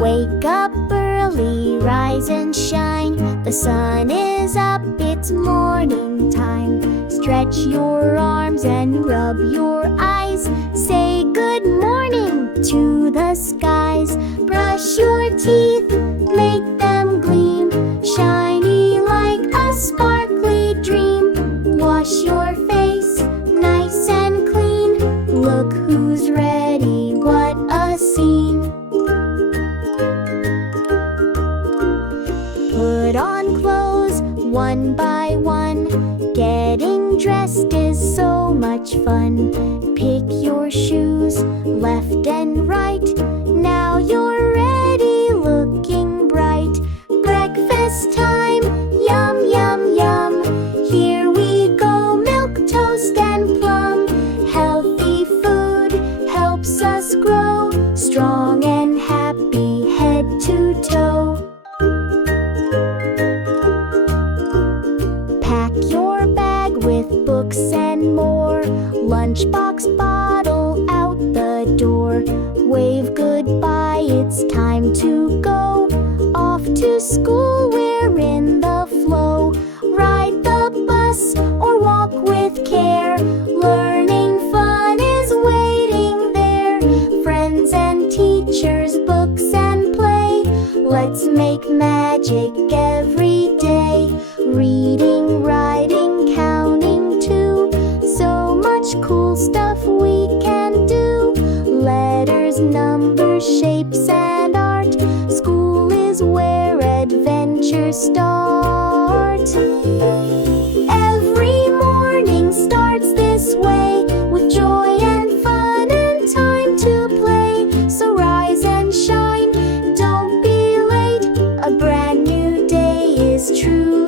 Wake up early, rise and shine. The sun is up, it's morning time. Stretch your arms and rub your eyes. Say good morning to the skies. Brush your teeth, make them gleam, shiny like a sparkly dream. Wash your face, nice and clean. Look who's ready, what a scene. Put on clothes one by one. Getting dressed is so much fun. Pick your shoes left and right. Now you're ready, looking bright. Breakfast time, yum, yum, yum. Here we go, milk, toast, and plum. Healthy food helps us grow, strong and happy, head to toe. Pack your bag with books and more. Lunchbox, bottle, out the door. Wave goodbye, it's time to go. Off to school, we're in the flow. Ride the bus or walk with care. Learning fun is waiting there. Friends and teachers, books and play. Let's make magic every day. Reading, writing, counting too. So much cool stuff we can do. Letters, numbers, shapes, and art. School is where adventures start. Every morning starts this way, with joy and fun and time to play. So rise and shine, don't be late. A brand new day is true.